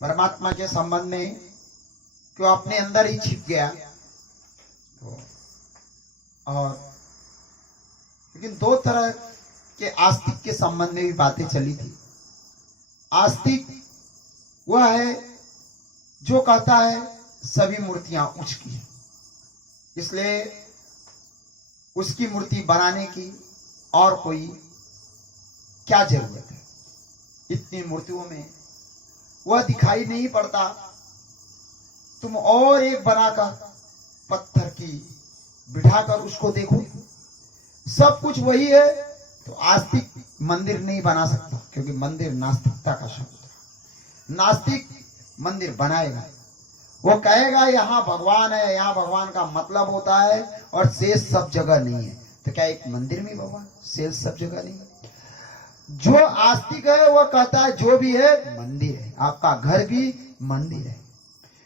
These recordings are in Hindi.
परमात्मा के संबंध में कि वो अपने अंदर ही छिप गया। तो और लेकिन दो तरह के आस्तिक के संबंध में भी बातें चली थी। आस्तिक वह है जो कहता है सभी मूर्तियां उच्च की हैं, इसलिए उसकी मूर्ति बनाने की और कोई क्या जरूरत है। इतनी मूर्तियों में वह दिखाई नहीं पड़ता, तुम और एक बनाकर पत्थर की बिठाकर उसको देखो, सब कुछ वही है। तो आस्तिक मंदिर नहीं बना सकता, क्योंकि मंदिर नास्तिकता का शब्द है। नास्तिक मंदिर बनाएगा, वो कहेगा यहाँ भगवान है, यहाँ भगवान का मतलब होता है और शेष सब जगह नहीं है। तो क्या एक मंदिर में भगवान, शेष सब जगह नहीं है? जो आस्तिक है वह कहता है जो भी है मंदिर है, आपका घर भी मंदिर है,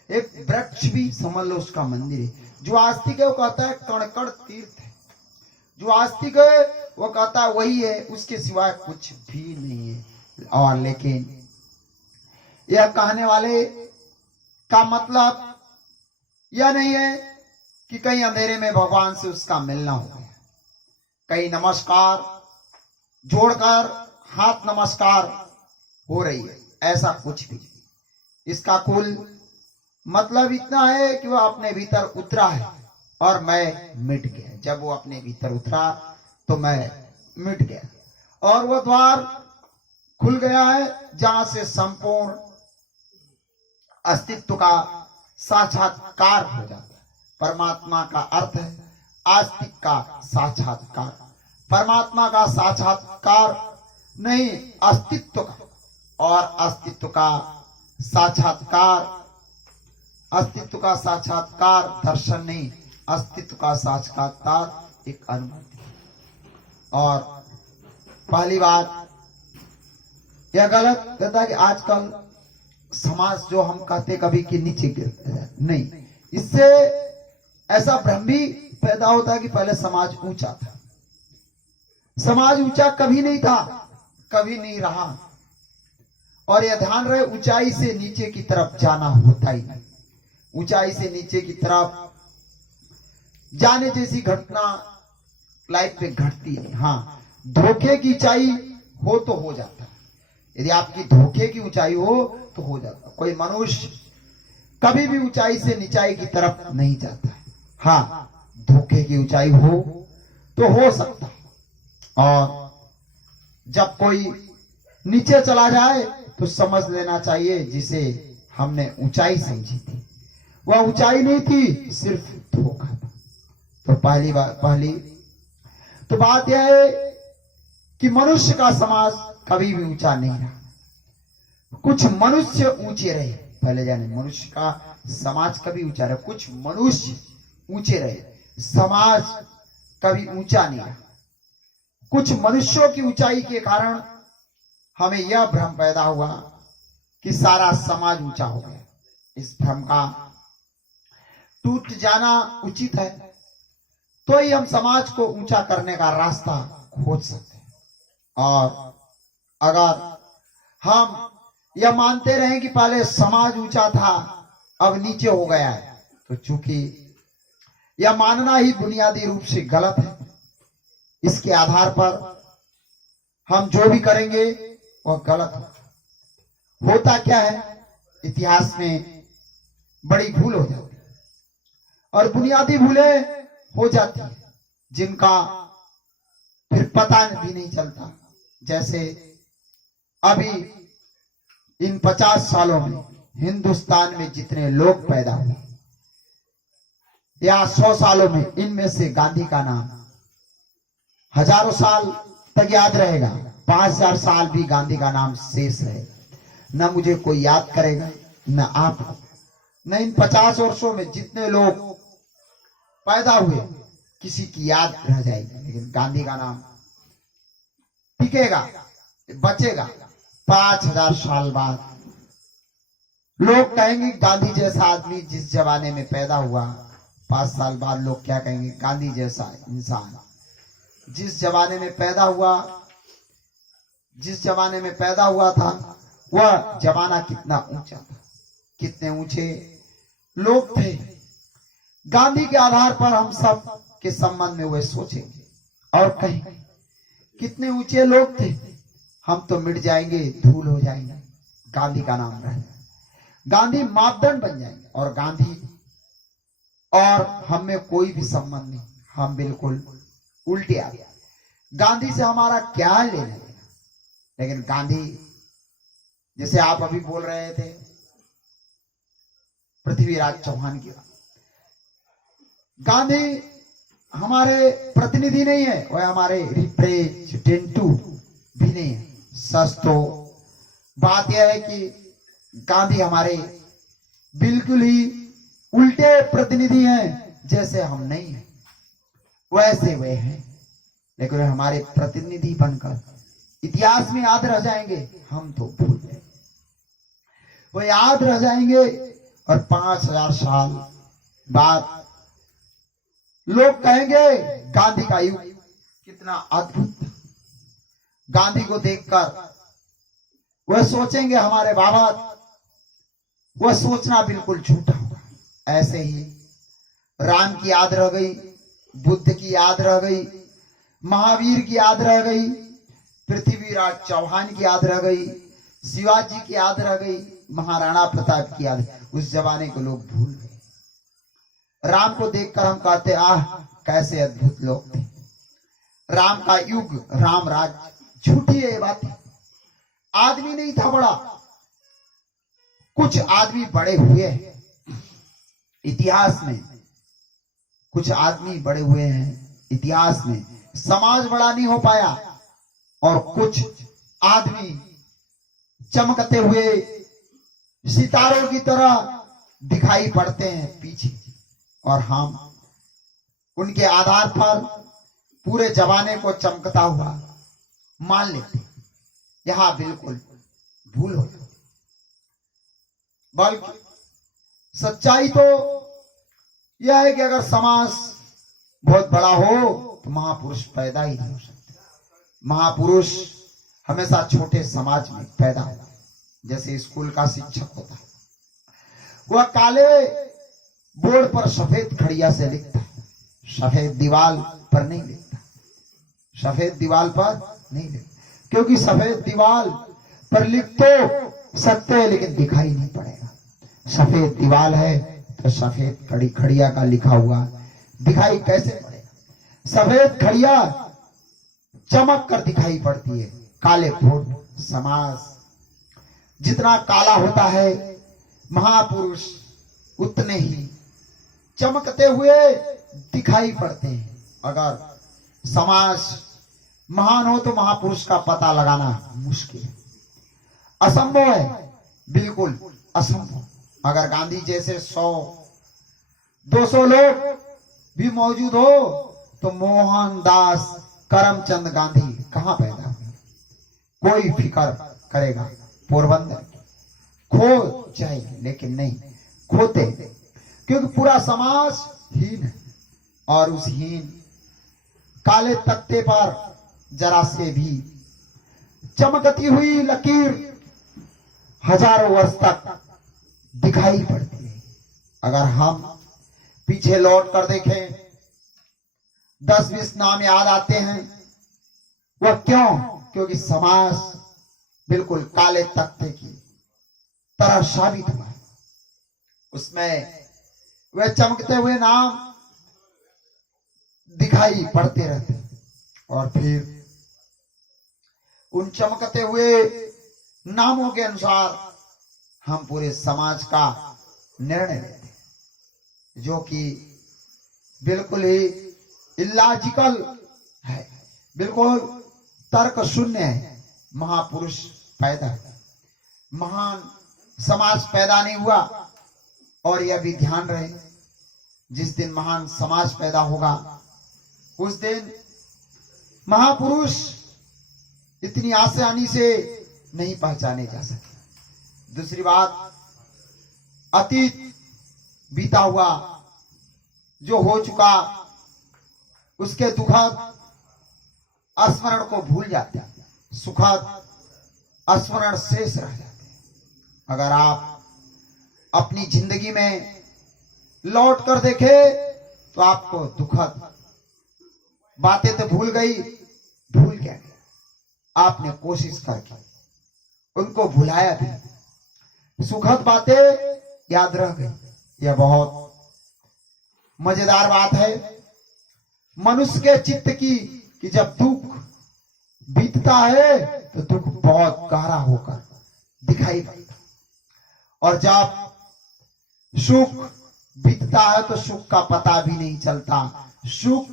एक वृक्ष भी समझ लो उसका मंदिर है। जो आस्तिक है वो कहता है कण कण तीर्थ है। जो आस्तिक है वो कहता है वही है, उसके सिवाय कुछ भी नहीं है। और लेकिन यह कहने वाले का मतलब यह नहीं है कि कहीं अंधेरे में भगवान से उसका मिलना हो गया, कहीं नमस्कार जोड़कर हाथ नमस्कार हो रही है, ऐसा कुछ भी। इसका कुल मतलब इतना है कि वह अपने भीतर उतरा है और मैं मिट गया। जब वो अपने भीतर उतरा तो मैं मिट गया और वह द्वार खुल गया है जहां से संपूर्ण अस्तित्व का साक्षात्कार हो जाता है। परमात्मा का अर्थ है आस्तिक का साक्षात्कार। परमात्मा का साक्षात्कार नहीं, अस्तित्व का, और अस्तित्व का साक्षात्कार दर्शन नहीं, अस्तित्व का साक्षात्कार एक अनुभूति। और पहली बात यह गलत कहता है कि आजकल समाज जो हम कहते कभी कि नीचे गिरता है, नहीं, इससे ऐसा भ्रम भी पैदा होता है कि पहले समाज ऊंचा था। समाज ऊंचा कभी नहीं था, कभी नहीं रहा। और यह ध्यान रहे ऊंचाई से नीचे की तरफ जाना होता ही नहीं, ऊंचाई से नीचे की तरफ जाने जैसी घटना लाइफ पे घटती है। हाँ, धोखे की ऊंचाई हो तो हो जाता है, यदि आपकी धोखे की ऊंचाई हो तो हो जाता। कोई मनुष्य कभी भी ऊंचाई से नीचाई की तरफ नहीं जाता है। हाँ, धोखे की ऊंचाई हो तो हो सकता है। और जब कोई नीचे चला जाए तो समझ लेना चाहिए जिसे हमने ऊंचाई समझी थी वह ऊंचाई नहीं थी, सिर्फ धोखा था। तो पहली तो बात यह है कि मनुष्य का समाज कभी भी ऊंचा नहीं रहा, कुछ मनुष्य ऊंचे रहे। पहले जाने मनुष्य का समाज कभी ऊंचा रहा, कुछ मनुष्य ऊंचे रहे, समाज कभी ऊंचा नहीं रहा। कुछ मनुष्यों की ऊंचाई के कारण हमें यह भ्रम पैदा हुआ कि सारा समाज ऊंचा हो गया। इस भ्रम का टूट जाना उचित है, तो ही हम समाज को ऊंचा करने का रास्ता खोज सकते हैं। और अगर हम यह मानते रहें कि पहले समाज ऊंचा था अब नीचे हो गया है, तो चूंकि यह मानना ही बुनियादी रूप से गलत है, इसके आधार पर हम जो भी करेंगे वह गलत होता क्या है, इतिहास में बड़ी भूल हो जाती है और बुनियादी भूलें हो जाती है जिनका फिर पता भी नहीं चलता। जैसे अभी इन 50 सालों में हिंदुस्तान में जितने लोग पैदा हुए या 100 सालों में, इनमें से गांधी का नाम हजारों साल तक याद रहेगा, 5000 साल भी गांधी का नाम शेष रहेगा। न मुझे कोई याद करेगा, न आप, न इन 50 वर्षों में जितने लोग पैदा हुए किसी की याद रह जाएगी, लेकिन गांधी का नाम टिकेगा, बचेगा। 5000 साल बाद लोग कहेंगे गांधी जैसा आदमी जिस जमाने में पैदा हुआ, 5 साल बाद लोग क्या कहेंगे, गांधी जैसा इंसान जिस जमाने में पैदा हुआ था वह जमाना कितना ऊंचा था, कितने ऊंचे लोग थे। गांधी के आधार पर हम सब के संबंध में वह सोचेंगे और कहेंगे कितने ऊंचे लोग थे, हम तो मिट जाएंगे, धूल हो जाएंगे, गांधी का नाम रह जाएगा, गांधी मापदंड बन जाएंगे और गांधी और हम में कोई भी संबंध नहीं, हम बिल्कुल उल्टे आ गया। गांधी से हमारा क्या लेना देना। लेकिन गांधी, जैसे आप अभी बोल रहे थे पृथ्वीराज चौहान की, गांधी हमारे प्रतिनिधि नहीं है, वह हमारे रिप्रेजेंटेटिव भी नहीं है। सच तो बात यह है कि गांधी हमारे बिल्कुल ही उल्टे प्रतिनिधि हैं, जैसे हम नहीं हैं वैसे वे हैं, लेकिन वे हमारे प्रतिनिधि बनकर इतिहास में याद रह जाएंगे। हम तो भूल गए, वो याद रह जाएंगे और 5000 साल बाद लोग कहेंगे गांधी का युग कितना अद्भुत था। गांधी को देखकर वह सोचेंगे हमारे बाबा, वह सोचना बिल्कुल झूठा होगा। ऐसे ही राम की याद रह गई, बुद्ध की याद रह गई, महावीर की याद रह गई, पृथ्वीराज चौहान की याद रह गई, शिवाजी की याद रह गई, महाराणा प्रताप की याद। उस जमाने को लोग भूल गए। राम को देखकर हम कहते आह कैसे अद्भुत लोग थे। राम का युग, राम राज, झूठी है ये बात। आदमी नहीं था बड़ा, कुछ आदमी बड़े हुए हैं इतिहास में, कुछ आदमी बड़े हुए हैं इतिहास में, समाज बड़ा नहीं हो पाया और कुछ आदमी चमकते हुए सितारों की तरह दिखाई पड़ते हैं पीछे, और हम उनके आधार पर पूरे जमाने को चमकता हुआ मान लेते। यहां बिल्कुल भूल हो, बल्कि सच्चाई तो यह है कि अगर समाज बहुत बड़ा हो तो महापुरुष पैदा ही नहीं हो सकते। महापुरुष हमेशा छोटे समाज में पैदा होता है। जैसे स्कूल का शिक्षक होता है, वह काले बोर्ड पर सफेद खड़िया से लिखता है, सफेद दीवार पर नहीं लिखता, सफेद दीवार पर नहीं लिखता, क्योंकि सफेद दीवार पर लिख तो सकते हैं लेकिन दिखाई नहीं पड़ेगा। सफेद दीवार है तो सफेद खड़िया का लिखा हुआ दिखाई कैसे पड़ेगा। सफेद खड़िया चमक कर दिखाई पड़ती है, काले बोर्ड। समाज जितना काला होता है, महापुरुष उतने ही चमकते हुए दिखाई पड़ते हैं। अगर समाज महान हो तो महापुरुष का पता लगाना मुश्किल है, असंभव है, बिल्कुल असंभव। अगर गांधी जैसे 100-200 लोग भी मौजूद हो तो मोहनदास करमचंद गांधी कहां पैदा हुए? कोई फिक्र करेगा पोरबंदर खो जाए, लेकिन नहीं खोते, क्योंकि पूरा समाज हीन है और उस हीन काले तख्ते पर जरा से भी चमकती हुई लकीर हजारों वर्ष तक दिखाई पड़ती है। अगर हम पीछे लौट कर देखें, 10-20 नाम याद आते हैं। वह क्यों? क्योंकि समाज बिल्कुल काले तख्ते की तरह साबित हुआ है। उसमें वह चमकते हुए नाम दिखाई पड़ते रहते और फिर उन चमकते हुए नामों के अनुसार हम पूरे समाज का निर्णय लेते हैं, जो कि बिल्कुल ही इलॉजिकल है, बिल्कुल तर्क शून्य है। महापुरुष पैदा, महान समाज पैदा नहीं हुआ। और यह भी ध्यान रहे, जिस दिन महान समाज पैदा होगा उस दिन महापुरुष इतनी आसानी से नहीं पहचाने जा सकते। दूसरी बात, अतीत बीता हुआ जो हो चुका उसके दुखद स्मरण को भूल जाते हैं, सुखद स्मरण शेष रह जाते हैं। अगर आप अपनी जिंदगी में लौट कर देखे तो आपको दुखद बातें तो भूल क्या गया, आपने कोशिश करके उनको भुलाया भी, सुखद बातें याद रह गई। यह बहुत मजेदार बात है मनुष्य के चित्त की कि जब दुख बीतता है तो दुख बहुत गहरा होकर दिखाई पड़ता, और जब सुख बीतता है तो सुख का पता भी नहीं चलता। सुख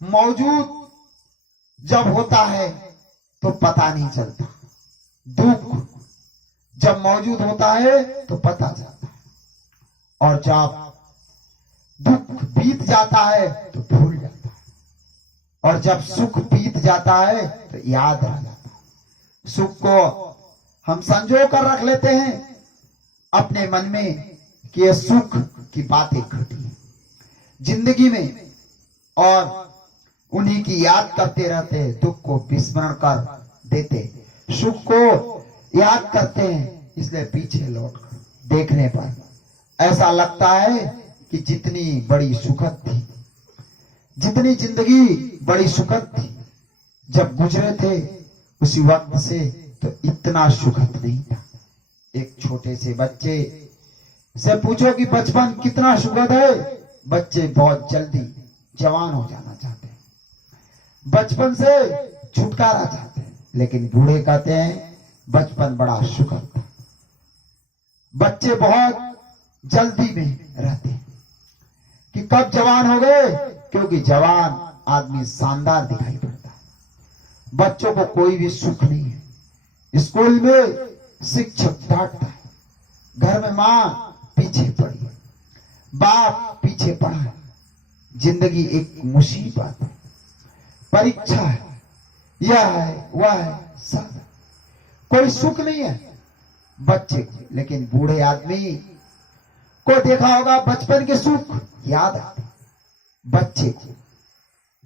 मौजूद जब होता है तो पता नहीं चलता, दुख जब मौजूद होता है तो पता चलता है, और जब दुख बीत जाता है तो भूल जाता है, और जब सुख बीत जाता है तो याद रह जाता है। सुख को हम संजो कर रख लेते हैं अपने मन में कि यह सुख की बातें घटी जिंदगी में, और उन्हीं की याद करते रहते, दुख को विस्मरण कर देते, सुख को याद करते हैं। इसलिए पीछे लौटकर देखने पर ऐसा लगता है कि जितनी बड़ी सुखद थी, जितनी जिंदगी बड़ी सुखद थी, जब गुजरे थे उसी वक्त से तो इतना सुखद नहीं था। एक छोटे से बच्चे से पूछो कि बचपन कितना सुखद है, बच्चे बहुत जल्दी जवान हो जाना चाहते हैं, बचपन से छुटकारा चाहते हैं, लेकिन बूढ़े कहते हैं बचपन बड़ा सुखद था। बच्चे बहुत जल्दी में रहते हैं कि कब जवान हो गए, क्योंकि जवान आदमी शानदार दिखाई पड़ता है। बच्चों को कोई भी सुख नहीं है। स्कूल में शिक्षक डांटता है, घर में माँ पीछे पड़ी है, बाप पीछे पड़ा है, जिंदगी एक मुसीबत है, परीक्षा है, यह है वह है, सब कोई सुख नहीं है बच्चे को। लेकिन बूढ़े आदमी को देखा होगा बचपन के सुख याद आते, बच्चे को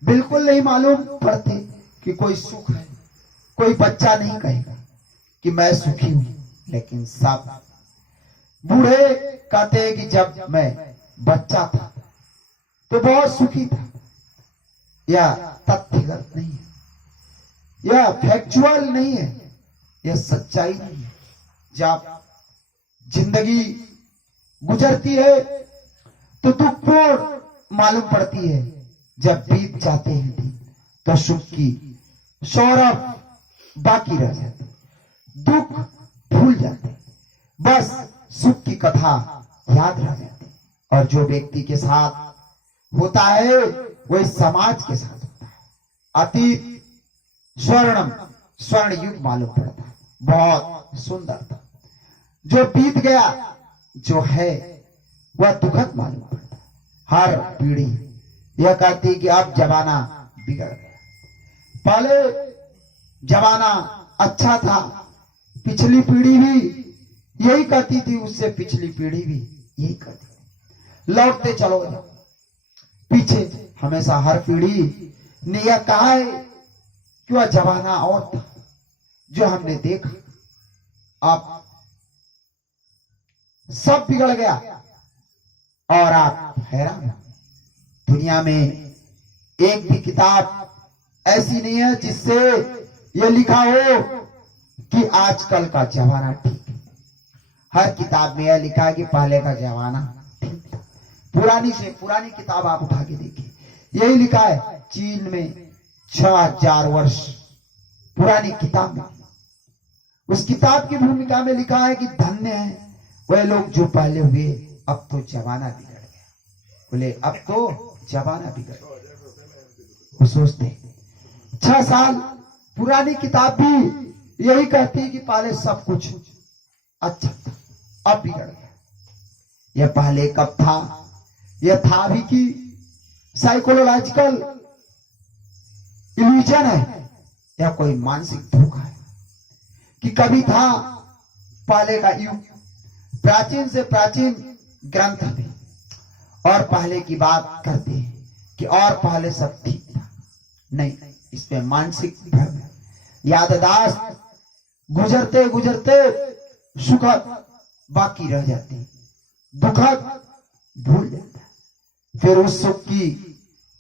बिल्कुल नहीं मालूम पड़ते कि कोई सुख है। कोई बच्चा नहीं कहेगा कि मैं सुखी हूं, लेकिन सब बूढ़े कहते हैं कि जब मैं बच्चा था तो बहुत सुखी था। यह तथ्यगत नहीं है, यह फैक्चुअल नहीं है, यह सच्चाई नहीं है। जब जिंदगी गुजरती है तो दुखपूर्ण मालूम पड़ती है, जब बीत जाते हैं दिन तो सुख की सौरभ बाकी रह जाते, दुख भूल जाते, बस सुख की कथा याद रह जाती। और जो व्यक्ति के साथ होता है वही समाज के साथ होता है। अतीत स्वर्ण युग मालूम पड़ता है, बहुत सुंदर था। जो बीत गया जो है वह दुखद मालूम पड़ता है। हर पीढ़ी यह कहती है कि अब जमाना बिगड़ गया, पहले जमाना अच्छा था। पिछली पीढ़ी भी यही कहती थी, उससे पिछली पीढ़ी भी यही कहती थी। लौटते चलो पीछे, हमेशा हर पीढ़ी ने यह कहा है कि वह जमाना और था जो हमने देखा, अब सब बिगड़ गया और आप हैरान। दुनिया में एक भी किताब ऐसी नहीं है जिससे यह लिखा हो कि आजकल का जमाना ठीक है। हर किताब में यह लिखा है कि पहले का जमाना ठीक था। पुरानी से पुरानी किताब आप उठा के देखिए, यही लिखा है। चीन में 6000 वर्ष पुरानी किताब में, उस किताब की भूमिका में लिखा है कि धन्य है वह लोग जो पहले हुए, अब तो जमाना बिगड़ गया। बोले अब तो जमाना बिगड़ गया। वो सोचते 6 साल पुरानी किताब भी यही कहती है कि पहले सब कुछ अच्छा था, अब बिगड़ गया। यह पहले कब था? यह था भी कि साइकोलॉजिकल इल्यूजन है या कोई मानसिक धोखा है कि कभी था पहले का युग। प्राचीन से प्राचीन ग्रंथ में और पहले की बात करते हैं कि और पहले सब ठीक था। नहीं, इसमें मानसिक भ्रम है। याददाश्त गुजरते गुजरते सुखद बाकी रह जाती है, दुखद भूल जाता है, फिर उस सुख की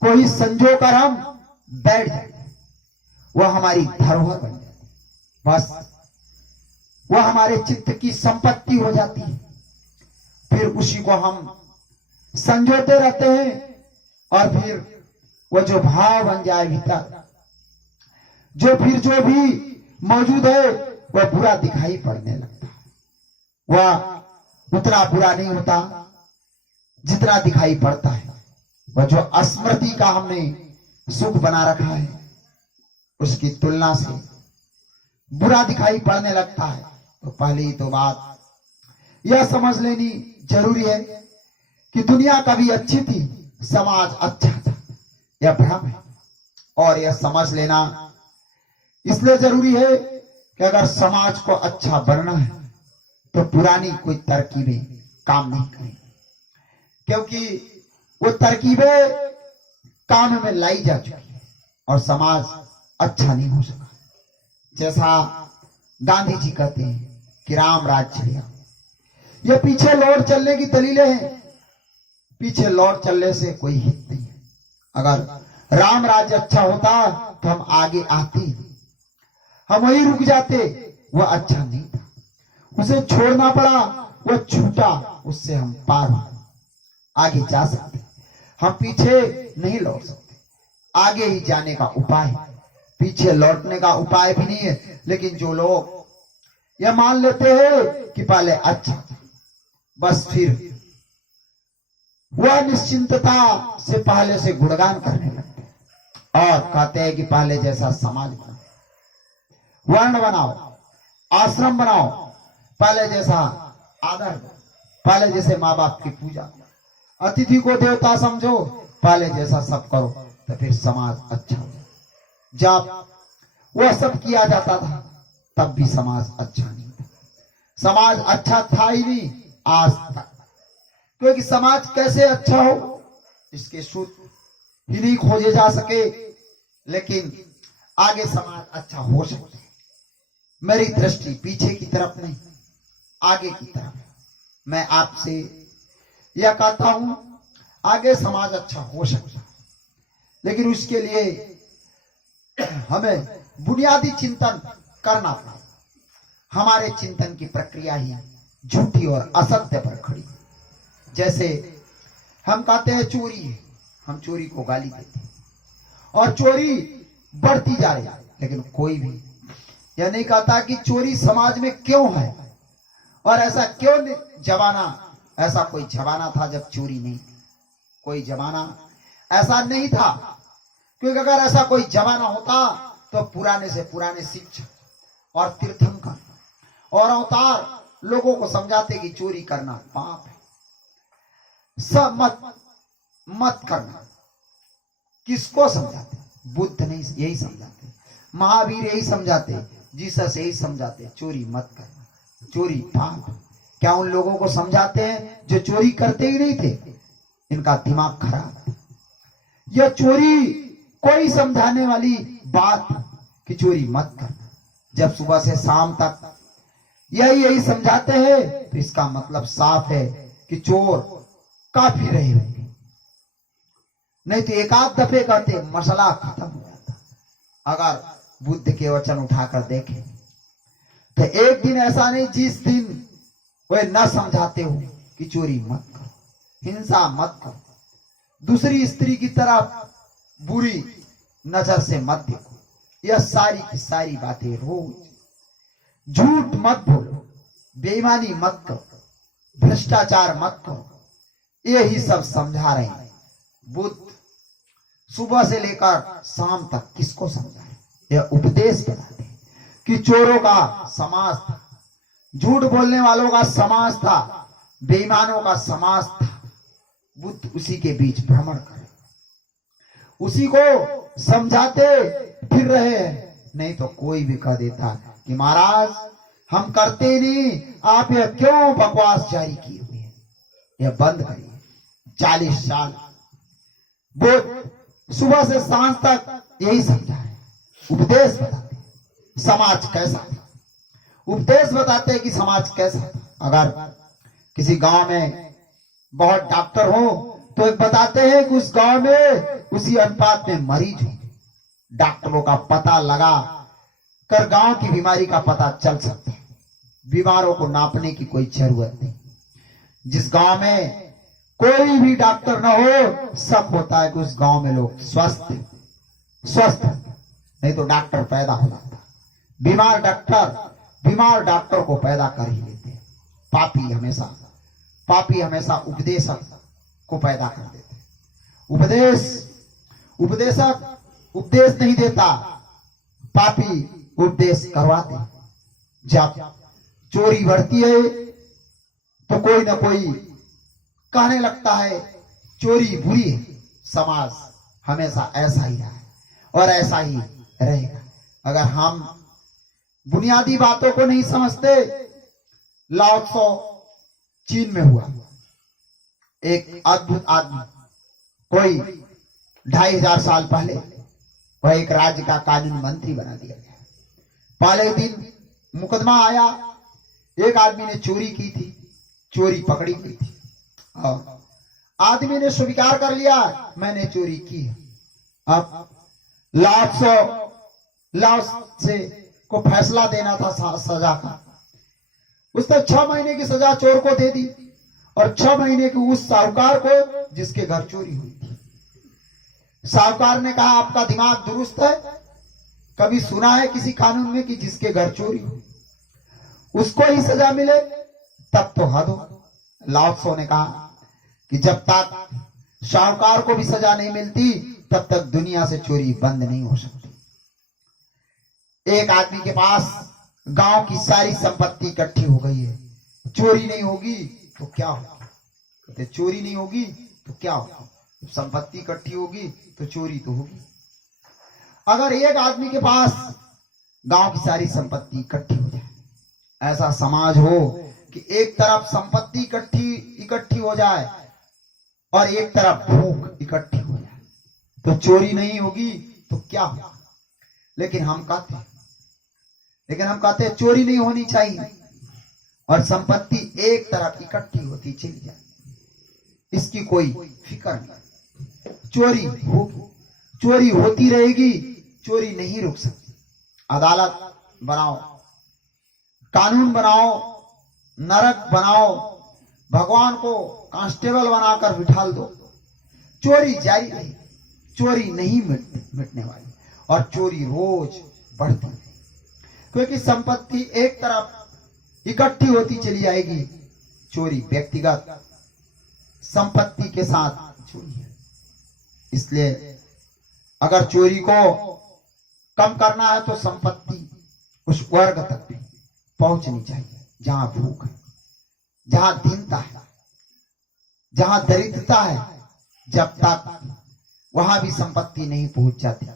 कोई संजो कर हम बैठ जाते, वह हमारी धरोहर बन जाती, बस वह हमारे चित्त की संपत्ति हो जाती है। फिर उसी को हम संजोते रहते हैं और फिर वह जो भाव बन जाए भीतर, जो भी मौजूद है वह बुरा दिखाई पड़ने लगता है। वह उतना बुरा नहीं होता जितना दिखाई पड़ता है। वह जो स्मृति का हमने सुख बना रखा है उसकी तुलना से बुरा दिखाई पड़ने लगता है। तो पहली तो बात यह समझ लेनी जरूरी है कि दुनिया कभी अच्छी थी, समाज अच्छा था, यह भ्रम है। और यह समझ लेना इसलिए जरूरी है कि अगर समाज को अच्छा बनना है तो पुरानी कोई तरकीबें काम नहीं करेंगी, क्योंकि वो तरकीबें काम में लाई जा चुकी है और समाज अच्छा नहीं हो सका। जैसा गांधी जी कहते हैं कि राम राज्य लिया, ये पीछे लौट चलने की दलीलें हैं। पीछे लौट चलने से कोई हित नहीं है। अगर राम राज्य अच्छा होता तो हम आगे आते, हम वहीं रुक जाते। वह अच्छा नहीं था, उसे छोड़ना पड़ा, वह छूटा, उससे हम पार आगे जा सकते। हम पीछे नहीं लौट सकते, आगे ही जाने का उपाय, पीछे लौटने का उपाय भी नहीं है। लेकिन जो लोग यह मान लेते हैं कि पहले अच्छा था, बस फिर वह निश्चिंतता से पहले से गुणगान करने लगते और कहते हैं कि पहले जैसा समाज बनाओ, वर्ण बनाओ, आश्रम बनाओ, पहले जैसा आदर, पहले जैसे माँ बाप की पूजा, अतिथि को देवता समझो, पहले जैसा सब करो, तो फिर समाज अच्छा हो। जब वह सब किया जाता था तब भी समाज अच्छा नहीं था। समाज अच्छा था ही नहीं आज तक, क्योंकि समाज कैसे अच्छा हो इसके सूत्र ही नहीं खोजे जा सके। लेकिन आगे समाज अच्छा हो सकता है। मेरी दृष्टि पीछे की तरफ नहीं, आगे की तरफ। मैं आपसे यह कहता हूं, आगे समाज अच्छा हो सकता है, लेकिन उसके लिए हमें बुनियादी चिंतन करना पड़ेगा। हमारे चिंतन की प्रक्रिया ही झूठी और असत्य पर खड़ी है। जैसे हम कहते हैं चोरी है, हम चोरी को गाली देते हैं और चोरी बढ़ती जा रही है, लेकिन कोई भी यह नहीं कहता कि चोरी समाज में क्यों है और ऐसा क्यों जमाना, ऐसा कोई जमाना था जब चोरी नहीं थी। कोई जमाना ऐसा नहीं था, क्योंकि अगर ऐसा कोई जमाना होता तो पुराने से पुराने शिक्षक और तीर्थंकर और अवतार लोगों को समझाते कि चोरी करना पाप है, सब मत करना। किसको समझाते? बुद्ध नहीं यही समझाते, महावीर यही समझाते, जीसस यही समझाते, चोरी मत करना, चोरी पाप। क्या उन लोगों को समझाते हैं जो चोरी करते ही नहीं थे? इनका दिमाग खराब है। यह चोरी कोई समझाने वाली बात कि चोरी मत करना, जब सुबह से शाम तक यही समझाते हैं तो इसका मतलब साफ है कि चोर काफी रहे होंगे। नहीं तो एक आध दफे कहते मसला खत्म हो जाता। अगर बुद्ध के वचन उठाकर देखें तो एक दिन ऐसा नहीं जिस दिन वे न समझाते हो कि चोरी मत करो, हिंसा मत करो, दूसरी स्त्री की तरफ बुरी नजर से मत देखो। यह सारी की सारी बातें रोज, झूठ मत बोलो, बेईमानी मत करो, भ्रष्टाचार मत करो, यही सब समझा रहे हैं। बुद्ध सुबह से लेकर शाम तक किसको समझाए? यह उपदेश बताते हैं कि चोरों का समाज था, झूठ बोलने वालों का समाज था, बेईमानों का समाज था। बुद्ध उसी के बीच भ्रमण कर उसी को समझाते फिर रहे हैं। नहीं तो कोई भी कह देता कि महाराज हम करते नहीं, आप यह क्यों बकवास जारी किए हुए हैं, यह बंद करिए। 40 साल बुद्ध सुबह से सांझ तक यही समझा है, उपदेश बताते समाज कैसा था, उपदेश बताते कि समाज कैसा था। अगर किसी गांव में बहुत डॉक्टर हो तो एक बताते हैं कि उस गांव में उसी अनुपात में मरीज हो। डॉक्टरों का पता लगा कर गांव की बीमारी का पता चल सकता है। बीमारों को नापने की कोई जरूरत नहीं। जिस गांव में कोई भी डॉक्टर न हो, शक होता है कि उस गांव में लोग स्वस्थ नहीं तो डॉक्टर पैदा हो जाता। बीमार डॉक्टर को पैदा कर ही लेते हैं। पापी हमेशा उपदेशक को पैदा कर देते हैं। उपदेशक उपदेश नहीं देता, पापी उपदेश करवाते। जब चोरी बढ़ती है तो कोई ना कोई कहने लगता है चोरी बुरी है। समाज हमेशा ऐसा ही रहा है और ऐसा ही रहेगा। अगर हम बुनियादी बातों को नहीं समझते, लाओ त्सो चीन में हुआ, एक अद्भुत आदमी, कोई 2500 साल पहले वह एक राज्य का कानून मंत्री बना दिया गया। पहले दिन मुकदमा आया, एक आदमी ने चोरी की थी, चोरी पकड़ी गई थी और आदमी ने स्वीकार कर लिया मैंने चोरी की है। अब लाओ से को फैसला देना था सजा का। उसने 6 महीने की सजा चोर को दे दी और 6 महीने की उस साहूकार को जिसके घर चोरी हुई थी। साहूकार ने कहा आपका दिमाग दुरुस्त है? कभी सुना है किसी कानून में कि जिसके घर चोरी हो उसको ही सजा मिले? तब तो हद हो। लाओ त्सो ने कहा कि जब तक साहूकार को भी सजा नहीं मिलती तब तक दुनिया से चोरी बंद नहीं हो सकती। एक आदमी के पास गांव की सारी संपत्ति इकट्ठी हो गई है, चोरी नहीं होगी तो क्या होगा? तो चोरी नहीं होगी तो क्या होगा? संपत्ति इकट्ठी होगी तो चोरी तो होगी। अगर एक आदमी के पास गांव की सारी संपत्ति इकट्ठी हो जाए, ऐसा समाज हो कि एक तरफ संपत्ति इकट्ठी हो जाए और एक तरफ भूख इकट्ठी हो जाए, तो चोरी नहीं होगी तो क्या होगा? लेकिन हम कहते हैं चोरी नहीं होनी चाहिए और संपत्ति एक तरफ इकट्ठी होती चली जाए, इसकी कोई फिक्र नहीं। चोरी होगी, चोरी होती रहेगी, चोरी नहीं रुक सकती। अदालत बनाओ, कानून बनाओ, नरक बनाओ, भगवान को कांस्टेबल बनाकर बिठाल दो, चोरी जारी रहेगी, चोरी नहीं मिटने वाली और चोरी रोज बढ़ती है। क्योंकि संपत्ति एक तरफ इकट्ठी होती चली जाएगी। चोरी व्यक्तिगत संपत्ति के साथ चोरी है। इसलिए अगर चोरी को कम करना है तो संपत्ति उस वर्ग तक भी पहुंचनी चाहिए जहां भूख है, जहां दीनता है, जहां दरिद्रता है। जब तक वहां भी संपत्ति नहीं पहुंच जाती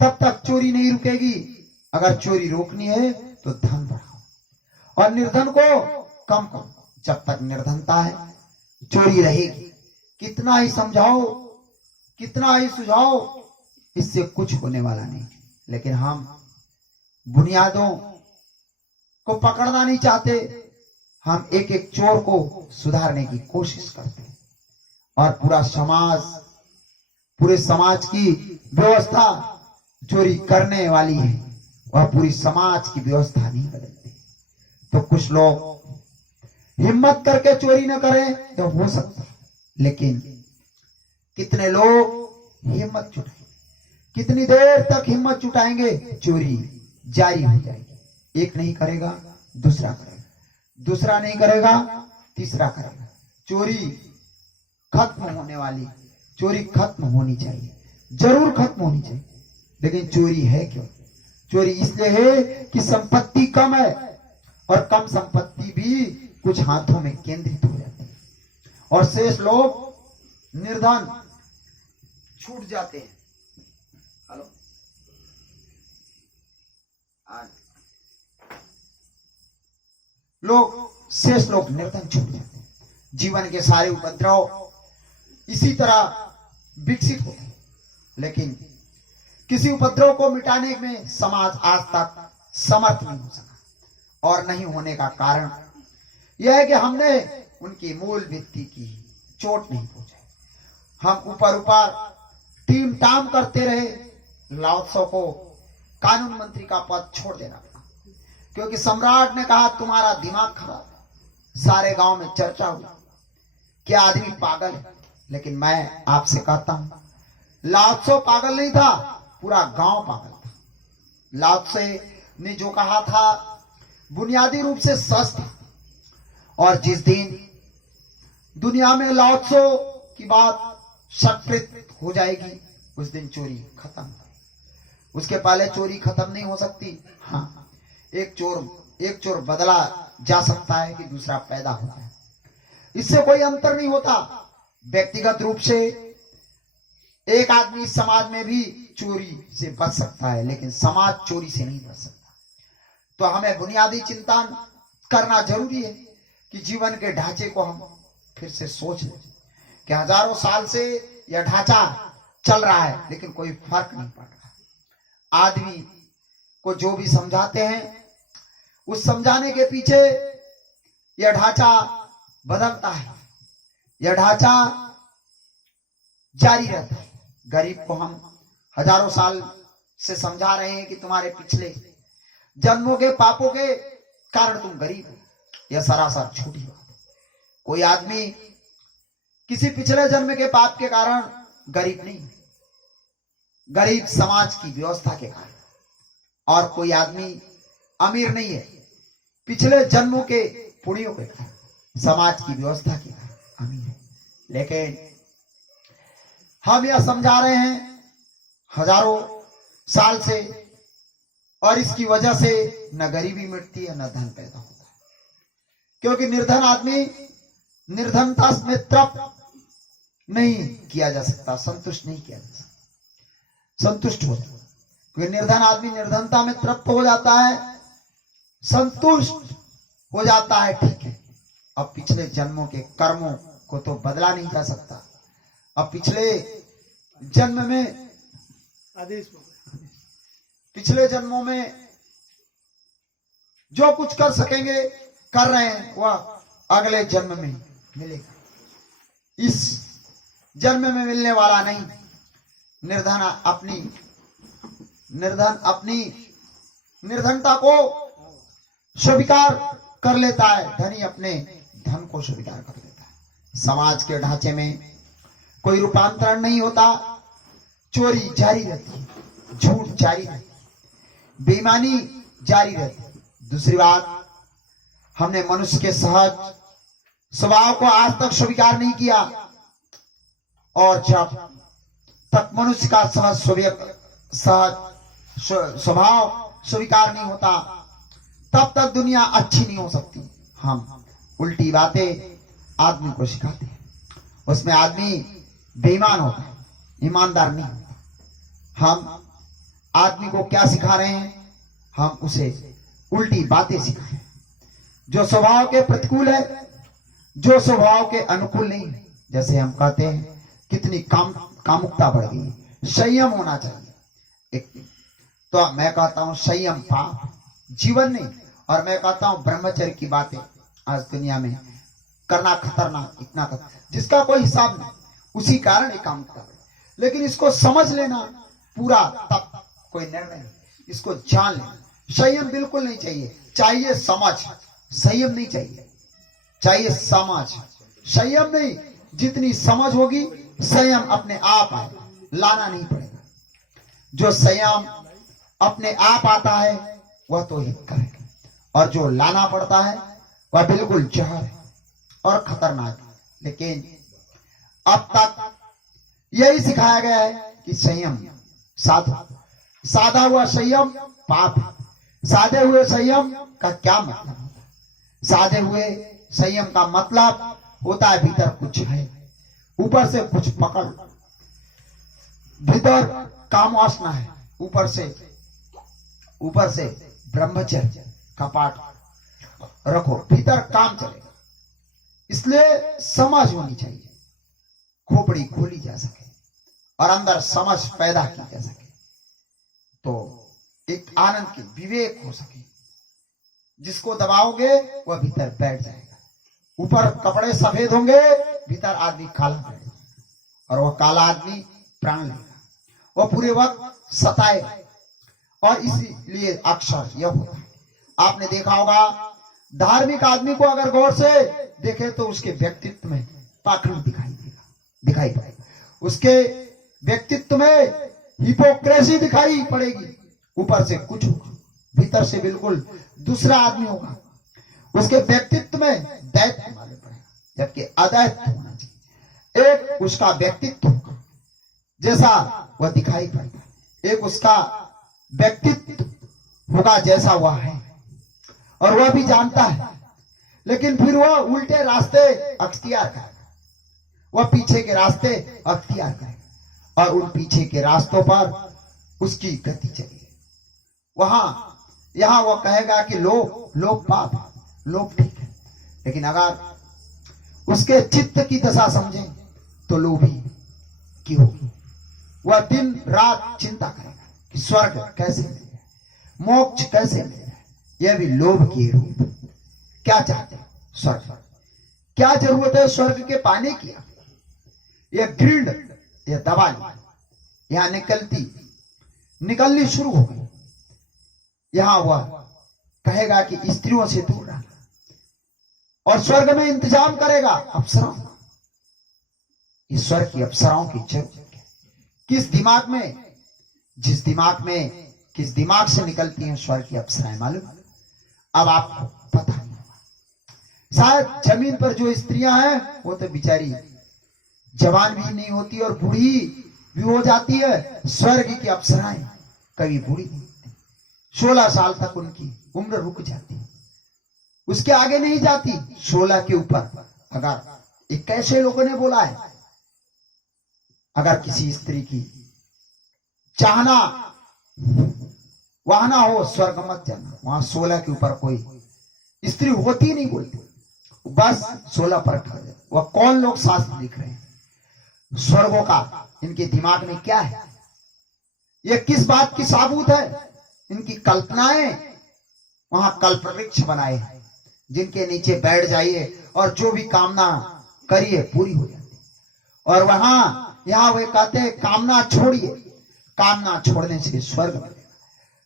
तब तक चोरी नहीं रुकेगी। अगर चोरी रोकनी है तो धन बढ़ाओ और निर्धन को कम करो। जब तक निर्धनता है चोरी रहेगी। कितना ही समझाओ, कितना ही सुझाओ, इससे कुछ होने वाला नहीं। लेकिन हम बुनियादों को पकड़ना नहीं चाहते। हम एक एक चोर को सुधारने की कोशिश करते हैं और पूरे समाज की व्यवस्था चोरी करने वाली है और पूरी समाज की व्यवस्था नहीं बदलती। तो कुछ लोग हिम्मत करके चोरी न करें तो हो सकता है, लेकिन कितने लोग हिम्मत जुटाएंगे? कितनी देर तक हिम्मत जुटाएंगे? चोरी जारी हो जाएगी। एक नहीं करेगा दूसरा करेगा, दूसरा नहीं करेगा तीसरा करेगा। चोरी खत्म होने वाली, चोरी खत्म होनी चाहिए, जरूर खत्म होनी चाहिए। लेकिन चोरी है क्यों? चोरी इसलिए है कि संपत्ति कम है और कम संपत्ति भी कुछ हाथों में केंद्रित हो जाती है और शेष लोग निर्धन छूट जाते हैं। हेलो, शेष लोग निर्धन छूट जाते हैं। जीवन के सारे उपद्रव इसी तरह विकसित होते हैं, लेकिन किसी उपद्रव को मिटाने में समाज आज तक समर्थ नहीं हो सका। और नहीं होने का कारण यह है कि हमने उनकी मूल भित्ति की चोट नहीं पहुंचाई। हम ऊपर ऊपर टीम टाम करते रहे। लाओ त्सो को कानून मंत्री का पद छोड़ देना पड़ा, क्योंकि सम्राट ने कहा तुम्हारा दिमाग खराब है। सारे गांव में चर्चा हुई कि आदमी पागल है। लेकिन मैं आपसे कहता हूं लाओ त्सो पागल नहीं था, पूरा गांव पागल था। लाओ त्से ने जो कहा था बुनियादी रूप से सच था। और जिस दिन दुनिया में लाओ त्सो की बात स्वीकृत हो जाएगी उस दिन चोरी खत्म। उसके पहले चोरी खत्म नहीं हो सकती। हाँ, एक चोर बदला जा सकता है कि दूसरा पैदा होता है, इससे कोई अंतर नहीं होता। व्यक्तिगत रूप से एक आदमी समाज में भी चोरी से बच सकता है, लेकिन समाज चोरी से नहीं बच सकता। तो हमें बुनियादी चिंतन करना जरूरी है कि जीवन के ढांचे को हम फिर से सोच लें कि हजारों साल से यह ढांचा चल रहा है, लेकिन कोई फर्क नहीं पड़ रहा। आदमी को जो भी समझाते हैं उस समझाने के पीछे यह ढांचा बदलता है, यह ढांचा जारी रहता है। गरीब को हम हजारों साल से समझा रहे हैं कि तुम्हारे पिछले जन्मों के पापों के कारण तुम गरीब हो। यह सरासर झूठी बात है। कोई आदमी किसी पिछले जन्म के पाप के कारण गरीब नहीं, गरीब समाज की व्यवस्था के कारण। और कोई आदमी अमीर नहीं है पिछले जन्मों के पुण्यों के कारण, समाज की व्यवस्था के कारण अमीर है। लेकिन हम यह समझा रहे हैं हजारों साल से, और इसकी वजह से न गरीबी मिटती है न धन पैदा होता है। क्योंकि निर्धन आदमी निर्धनता में तृप्त नहीं किया जा सकता, संतुष्ट नहीं किया जा सकता, संतुष्ट हो जाता। क्योंकि निर्धन आदमी निर्धनता में तृप्त हो जाता है, संतुष्ट हो जाता है, ठीक है। अब पिछले जन्मों के कर्मों को तो बदला नहीं जा सकता। अब पिछले जन्मों में जो कुछ कर सकेंगे कर रहे हैं, वह अगले जन्म में मिलेगा, इस जन्म में मिलने वाला नहीं। निर्धन अपनी निर्धनता को स्वीकार कर लेता है, धनी अपने धन को स्वीकार कर लेता है। समाज के ढांचे में कोई रूपांतरण नहीं होता, चोरी जारी रहती है, झूठ जारी रहती है, बेईमानी जारी रहती है। दूसरी बात, हमने मनुष्य के सहज स्वभाव को आज तक स्वीकार नहीं किया, और जब तक मनुष्य का सहज स्वभाव स्वीकार नहीं होता तब तक दुनिया अच्छी नहीं हो सकती। हम उल्टी बातें आदमी को सिखाते हैं, उसमें आदमी बेईमान होता है, ईमानदार नहीं होता। हम आदमी को क्या सिखा रहे हैं? हम उसे उल्टी बातें सिखा रहे हैं, जो स्वभाव के प्रतिकूल है, जो स्वभाव के अनुकूल नहीं है। जैसे हम कहते हैं कितनी कामुकता बढ़ गई, संयम होना चाहिए। तो मैं कहता हूं संयम पाप जीवन नहीं, और मैं कहता हूं ब्रह्मचर्य की बातें आज दुनिया में करना खतरनाक, इतना जिसका कोई हिसाब नहीं, उसी कारण ये कामुकता बढ़। लेकिन इसको समझ लेना पूरा, तब कोई निर्णय नहीं, इसको जान लेना। संयम बिल्कुल नहीं चाहिए, चाहिए समझ, संयम नहीं चाहिए, चाहिए समझ। संयम नहीं, जितनी समझ होगी संयम अपने आप आएगा, लाना नहीं पड़ेगा। जो संयम अपने आप आता है वह तो हित करेगा, और जो लाना पड़ता है वह बिल्कुल जहर है और खतरनाक है। लेकिन अब तक यही सिखाया गया है कि संयम साधा हुआ संयम पाप है। साधे हुए संयम का क्या मतलब होता है? साधे हुए संयम का मतलब होता है भीतर कुछ है, ऊपर से कुछ पकड़, भीतर काम वासना है, ऊपर से ब्रह्मचर्य का पाठ रखो, भीतर काम चलेगा। इसलिए समझ होनी चाहिए, खोपड़ी खोली जा सके और अंदर समझ पैदा की जा सके, तो एक आनंद की विवेक हो सके। जिसको दबाओगे वह भीतर बैठ जाएगा, ऊपर कपड़े सफेद होंगे, भीतर आदमी काला रहेगा, और वह काला आदमी प्राण लेगा, वह पूरे वक्त सताएगा। और इसीलिए अक्सर यह होता है, आपने देखा होगा धार्मिक आदमी को अगर गौर से देखे तो उसके व्यक्तित्व में पाखंड दिखाई पड़ेगा, उसके व्यक्तित्व में हिपोक्रेसी दिखाई पड़ेगी। ऊपर से कुछ होगा, भीतर से बिल्कुल दूसरा आदमी होगा। उसके व्यक्तित्व में दैत्य मालूम पड़ेगा, जबकि अदैत्य होना चाहिए। एक उसका व्यक्तित्व होगा जैसा वह दिखाई पड़ेगा, एक उसका व्यक्तित्व होगा जैसा वह है, और वह भी जानता है, लेकिन फिर वह उल्टे रास्ते अख्तियार करेगा, वह पीछे के रास्ते अख्तियार करेगा, और उन पीछे के रास्तों पर उसकी गति चलेगी। यहां वह कहेगा कि लोभ पाप है, लोभ ठीक है, लेकिन अगर उसके चित्त की दशा समझें तो लोभी की होगी। वह दिन रात चिंता करेगा कि स्वर्ग कैसे मिले, मोक्ष कैसे मिले। यह भी लोभ की रूप। क्या चाहते हैं? स्वर्ग। क्या जरूरत है स्वर्ग के पाने की? यह ग्रीड, यह दवा यहां निकलनी शुरू हो गई। यहां वह कहेगा कि स्त्रियों से दूर रहना, और स्वर्ग में इंतजाम करेगा अप्सराओं। ईश्वर की अप्सराओं की जरूरत है। किस दिमाग में किस दिमाग से निकलती हैं स्वर्ग की अप्सराएं मालूम? अब आपको पता नहीं होगा। शायद जमीन पर जो स्त्रियां हैं वो तो बेचारी जवान भी नहीं होती और बूढ़ी भी हो जाती है। स्वर्ग की अप्सराएं कभी बूढ़ी नहीं होती, 16 साल तक उनकी उम्र रुक जाती है, उसके आगे नहीं जाती। 16 के ऊपर अगर 21 लोगों ने बोला है, अगर किसी स्त्री की चाहना वहां ना हो, स्वर्ग मत जाना। वहां 16 के ऊपर कोई स्त्री होती नहीं, बोलती, बस 16 पर ठहर जाए। वह कौन लोग शास्त्र लिख रहे हैं? स्वर्गों का इनके दिमाग में क्या है? यह किस बात की साबूत है? इनकी कल्पनाएं वहां कल्पवृक्ष बनाए हैं, जिनके नीचे बैठ जाइए और जो भी कामना करिए पूरी हो जाती। और यहां वे कहते हैं कामना छोड़िए, कामना छोड़ने से स्वर्ग मिलेगा।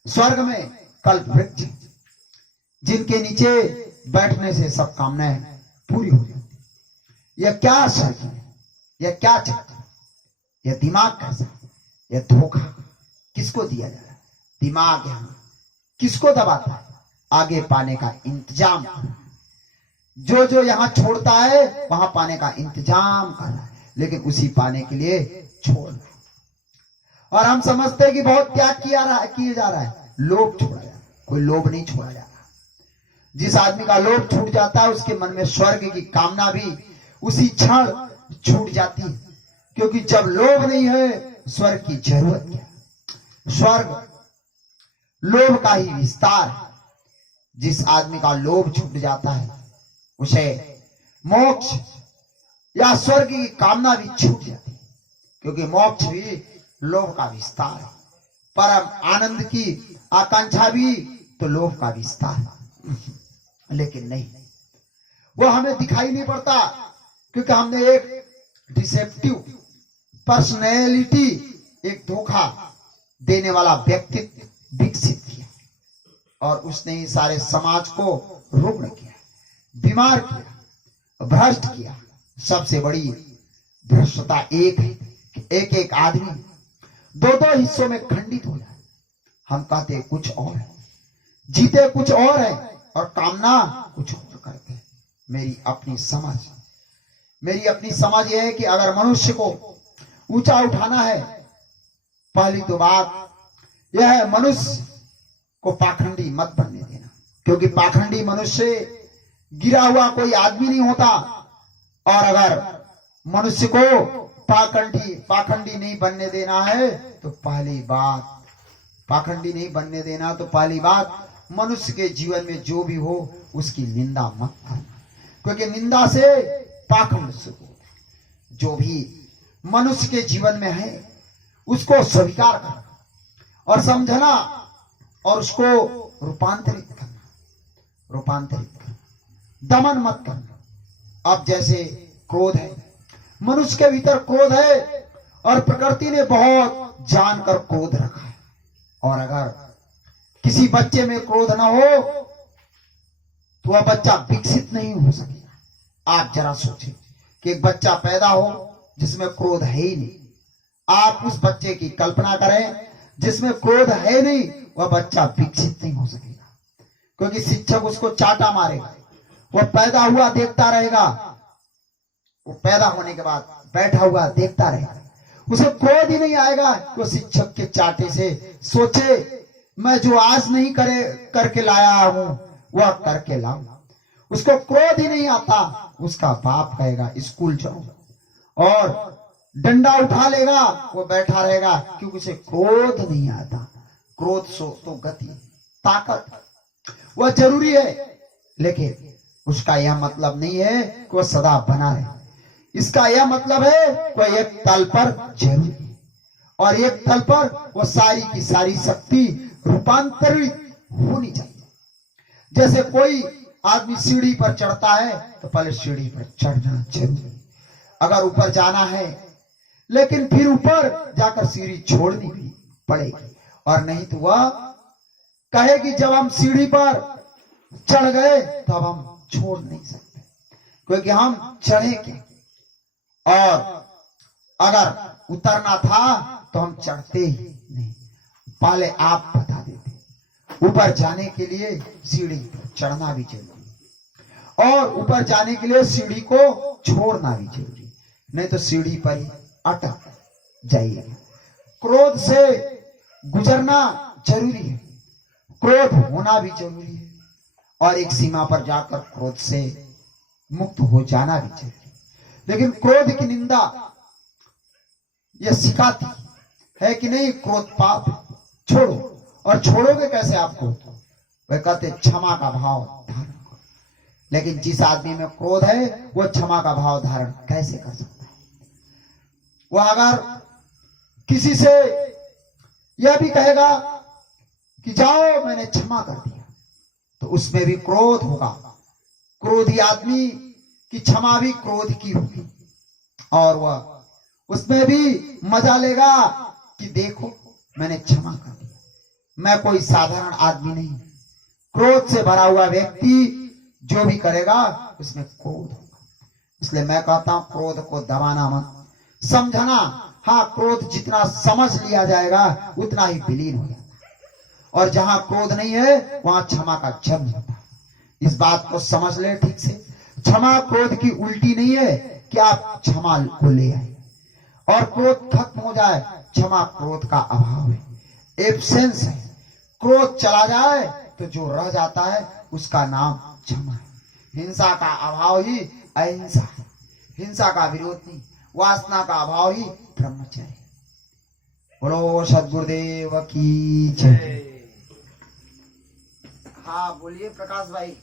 स्वर्ग में कल्पवृक्ष, जिनके नीचे बैठने से सब कामनाएं पूरी हो जाती। यह क्या स्वर्ग है? यह क्या चाहता है? यह दिमाग कैसा? यह धोखा किसको दिया जा रहा है? दिमाग यहां किसको दबाता है? आगे पाने का इंतजाम कर रहा है। जो यहां छोड़ता है वहां पाने का इंतजाम कर रहा है, लेकिन उसी पाने के लिए छोड़ रहा है। और हम समझते हैं कि बहुत त्याग किया जा रहा है, लोभ छोड़ा जा रहा है। कोई लोभ नहीं छोड़ा जा रहा। जिस आदमी का लोभ छूट जाता है उसके मन में स्वर्ग की कामना भी उसी क्षण छूट जाती है, क्योंकि जब लोभ नहीं है स्वर्ग की जरूरत क्या? स्वर्ग लोभ का ही विस्तार है। जिस आदमी का लोभ छूट जाता है उसे मोक्ष या स्वर्ग की कामना भी छूट जाती है, क्योंकि मोक्ष भी लोभ का विस्तार है। परम आनंद की आकांक्षा भी तो लोभ का विस्तार है। लेकिन नहीं, वो हमें दिखाई नहीं पड़ता, क्योंकि हमने एक डिसेप्टिव पर्सनैलिटी, एक धोखा देने वाला व्यक्तित्व विकसित किया, और उसने ही सारे समाज को रुग्ण किया, बीमार किया, भ्रष्ट किया। सबसे बड़ी भ्रष्टता एक है कि एक आदमी दो हिस्सों में खंडित हो जाए। हम कहते कुछ और है, जीते कुछ और है, और कामना कुछ और करते हैं। मेरी अपनी समझ यह है कि अगर मनुष्य को ऊंचा उठाना है, पहली तो बात यह है मनुष्य को पाखंडी मत बनने देना, क्योंकि पाखंडी मनुष्य गिरा हुआ कोई आदमी नहीं होता। और अगर मनुष्य को पाखंडी नहीं बनने देना है तो पहली बात मनुष्य के जीवन में जो भी हो उसकी निंदा मत करना, क्योंकि निंदा से पाखंड शुरू होता है। जो भी मनुष्य के जीवन में है उसको स्वीकार करना और समझना, और उसको रूपांतरित करना, दमन मत करना। अब जैसे क्रोध है, मनुष्य के भीतर क्रोध है और प्रकृति ने बहुत जानकर क्रोध रखा है। और अगर किसी बच्चे में क्रोध ना हो तो वह बच्चा विकसित नहीं हो सकेगा। आप जरा सोचें कि एक बच्चा पैदा हो जिसमें क्रोध है ही नहीं, आप उस बच्चे की कल्पना करें जिसमें क्रोध है नहीं, वह बच्चा विकसित नहीं हो सकेगा, क्योंकि शिक्षक उसको चाटा मारेगा। वह पैदा हुआ देखता रहेगा, वो पैदा होने के बाद बैठा हुआ देखता रहेगा, उसे क्रोध ही नहीं आएगा कि वो शिक्षक के चाटे से सोचे मैं जो आज नहीं करके लाया हूं वह करके लाऊं। उसको क्रोध ही नहीं आता। उसका बाप कहेगा स्कूल जाओ और डंडा उठा लेगा, वो बैठा रहेगा क्योंकि उसे क्रोध नहीं आता। क्रोध तो गति, ताकत, वह जरूरी है, लेकिन उसका यह मतलब नहीं है कि वह सदा बना रहे। इसका यह मतलब है कि वह एक तल पर जरूरी है, और एक तल पर वह सारी की सारी शक्ति रूपांतरित होनी चाहिए। जैसे कोई आदमी सीढ़ी पर चढ़ता है तो पहले सीढ़ी पर चढ़ना जरूरी, अगर ऊपर जाना है, लेकिन फिर ऊपर जाकर सीढ़ी छोड़नी भी पड़ेगी, और नहीं तो वह कहेगी जब हम सीढ़ी पर चढ़ गए तब हम छोड़ नहीं सकते, क्योंकि हम चढ़े के, और अगर उतरना था तो हम चढ़ते ही नहीं। पहले आप बता देते, ऊपर जाने के लिए सीढ़ी पर चढ़ना भी जरूरी, और ऊपर जाने के लिए सीढ़ी को छोड़ना भी जरूरी, नहीं तो सीढ़ी पर ही अटक जाइएगा। क्रोध से गुजरना जरूरी है, क्रोध होना भी जरूरी है, और एक सीमा पर जाकर क्रोध से मुक्त हो जाना भी जरूरी। लेकिन क्रोध की निंदा यह सिखाती है कि नहीं, क्रोध पाप, छोड़ो। और छोड़ोगे कैसे आपको? वह कहते क्षमा का भाव धारण करो। लेकिन जिस आदमी में क्रोध है वह क्षमा का भाव धारण कैसे कर सकता है? वह अगर किसी से यह भी कहेगा कि जाओ मैंने क्षमा कर दिया, तो उसमें भी क्रोध होगा। क्रोधी आदमी की क्षमा भी क्रोध की होगी, और वह उसमें भी मजा लेगा कि देखो मैंने क्षमा कर दिया। मैं कोई साधारण आदमी नहीं, क्रोध से भरा हुआ व्यक्ति जो भी करेगा उसमें क्रोध होगा। इसलिए मैं कहता हूं क्रोध को दबाना मत, समझना। हाँ, क्रोध जितना समझ लिया जाएगा उतना ही विलीन हो जाता है, और जहां क्रोध नहीं है वहां क्षमा का जन्म होता है। इस बात को समझ ले ठीक से। क्षमा क्रोध की उल्टी नहीं है कि आप क्षमा को ले आए और क्रोध खत्म हो जाए। क्षमा क्रोध का अभाव है, एब्सेंस है। क्रोध चला जाए तो जो रह जाता है उसका नाम क्षमा है। हिंसा का अभाव ही अहिंसा है, हिंसा का विरोध नहीं। वासना का अभाव ही ब्रह्मचर्य। बोलो सद्गुरुदेव की जय। हाँ बोलिए प्रकाश भाई।